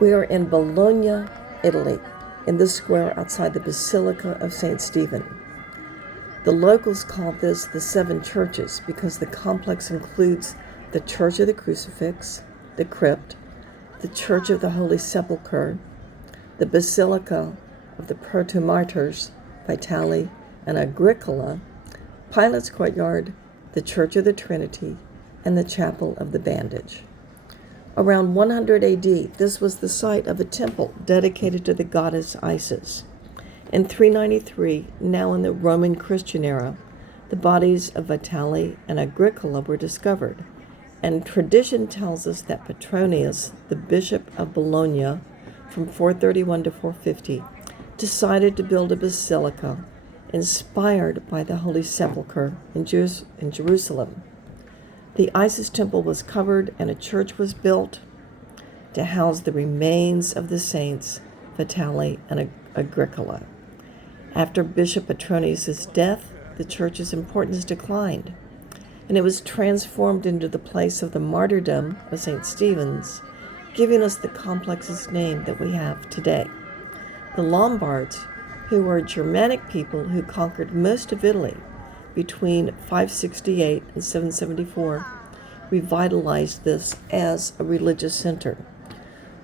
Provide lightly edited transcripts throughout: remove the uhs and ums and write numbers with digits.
We are in Bologna, Italy, in the square outside the Basilica of St Stephen. The locals call this the Seven Churches because the complex includes the Church of the Crucifix, the Crypt, the Church of the Holy Sepulcher, the Basilica of the Proto-Martyrs, Vitali and Agricola, Pilate's Courtyard, the Church of the Trinity, and the Chapel of the Bandage. Around 100 AD, this was the site of a temple dedicated to the goddess Isis. In 393, now in the Roman Christian era, the bodies of Vitali and Agricola were discovered, and tradition tells us that Petronius, the bishop of Bologna, from 431 to 450, decided to build a basilica inspired by the Holy Sepulcher in Jerusalem. The Isis temple was covered and a church was built to house the remains of the saints Vitali and Agricola. After Bishop Petronius' death, the church's importance declined, and it was transformed into the place of the martyrdom of St. Stephen's, giving us the complex's name that we have today. The Lombards, who were Germanic people who conquered most of Italy between 568 and 774, revitalized this as a religious center.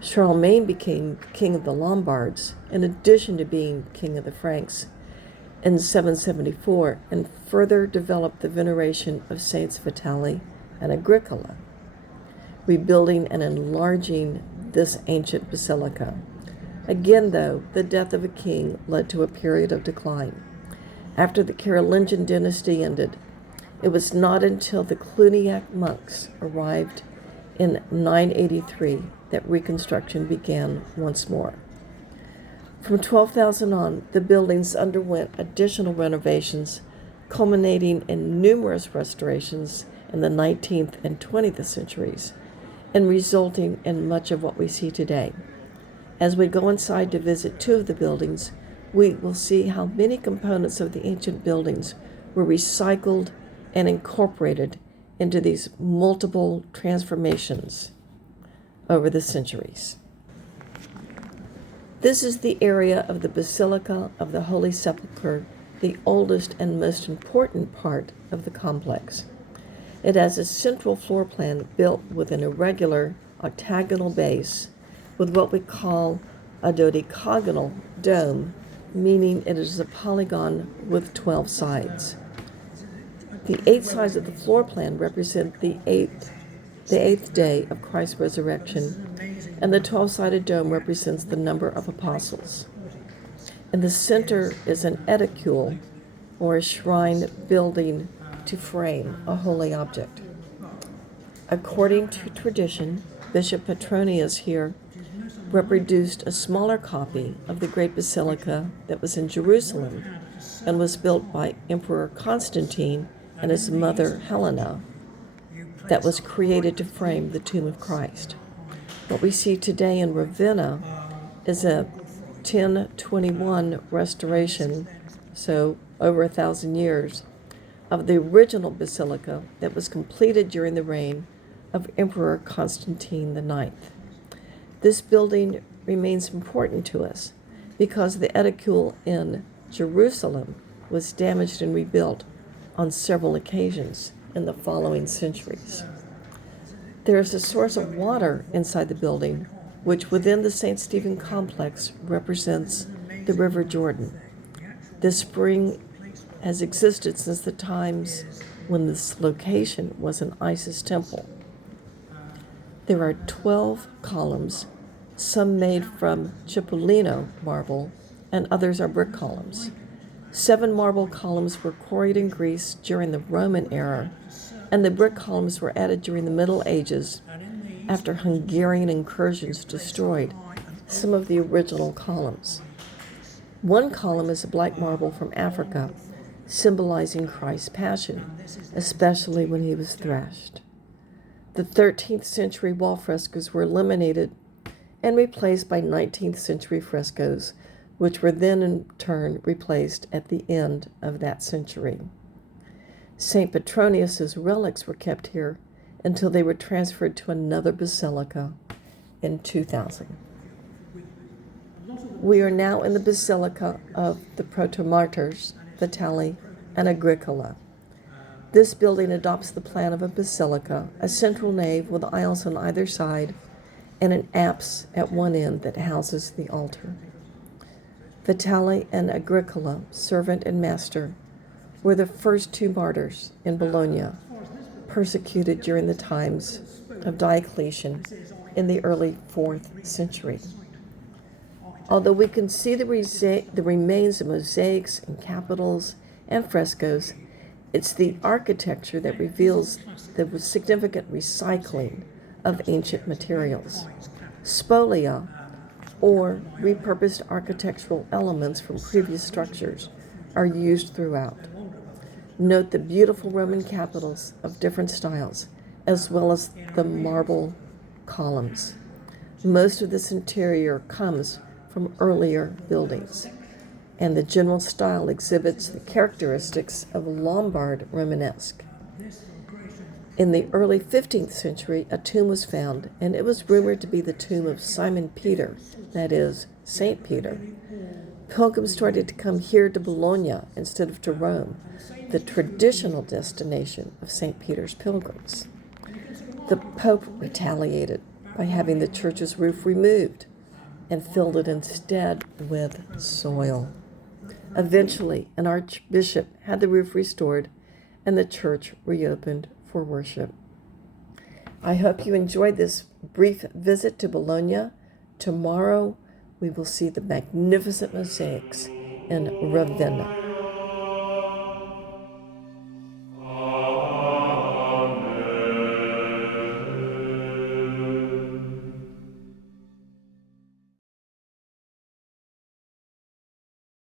Charlemagne became king of the Lombards, in addition to being king of the Franks, in 774, and further developed the veneration of Saints Vitali and Agricola, rebuilding and enlarging this ancient basilica. Again, though, the death of a king led to a period of decline. After the Carolingian dynasty ended, it was not until the Cluniac monks arrived in 983 that reconstruction began once more. From 12,000 on, the buildings underwent additional renovations, culminating in numerous restorations in the 19th and 20th centuries, and resulting in much of what we see today. As we go inside to visit two of the buildings, we will see how many components of the ancient buildings were recycled and incorporated into these multiple transformations over the centuries. This is the area of the Basilica of the Holy Sepulcher, the oldest and most important part of the complex. It has a central floor plan built with an irregular octagonal base with what we call a dodecagonal dome, meaning it is a polygon with 12 sides. The 8 sides of the floor plan represent the eighth day of Christ's resurrection, and the 12-sided dome represents the number of apostles. In the center is an edicule, or a shrine building to frame a holy object. According to tradition, Bishop Petronius here reproduced a smaller copy of the great basilica that was in Jerusalem and was built by Emperor Constantine and his mother Helena, that was created to frame the tomb of Christ. What we see today in Ravenna is a 1021 restoration, so over 1,000 years, of the original basilica that was completed during the reign of Emperor Constantine IX. This building remains important to us because the edicule in Jerusalem was damaged and rebuilt on several occasions in the following centuries. There is a source of water inside the building, which within the St. Stephen complex represents the River Jordan. This spring has existed since the times when this location was an Isis temple. There are 12 columns, some made from Cipollino marble, and others are brick columns. 7 marble columns were quarried in Greece during the Roman era, and the brick columns were added during the Middle Ages after Hungarian incursions destroyed some of the original columns. 1 column is a black marble from Africa, symbolizing Christ's passion, especially when he was thrashed. The 13th century wall frescoes were eliminated and replaced by 19th century frescoes, which were then in turn replaced at the end of that century. St. Petronius' relics were kept here until they were transferred to another basilica in 2000. We are now in the Basilica of the Protomartyrs, Vitali, and Agricola. This building adopts the plan of a basilica, a central nave with aisles on either side, and an apse at one end that houses the altar. Vitali and Agricola, servant and master, were the first two martyrs in Bologna, persecuted during the times of Diocletian in the early 4th century. Although we can see the remains of mosaics and capitals and frescoes, it's the architecture that reveals the significant recycling of ancient materials. Spolia, or repurposed architectural elements from previous structures, are used throughout. Note the beautiful Roman capitals of different styles, as well as the marble columns. Most of this interior comes from earlier buildings, and the general style exhibits the characteristics of Lombard Romanesque. In the early 15th century, a tomb was found, and it was rumored to be the tomb of Simon Peter, that is, St. Peter. Pilgrims started to come here to Bologna instead of to Rome, the traditional destination of St. Peter's pilgrims. The Pope retaliated by having the church's roof removed and filled it instead with soil. Eventually, an archbishop had the roof restored and the church reopened for worship. I hope you enjoyed this brief visit to Bologna. Tomorrow, we will see the magnificent mosaics in Ravenna.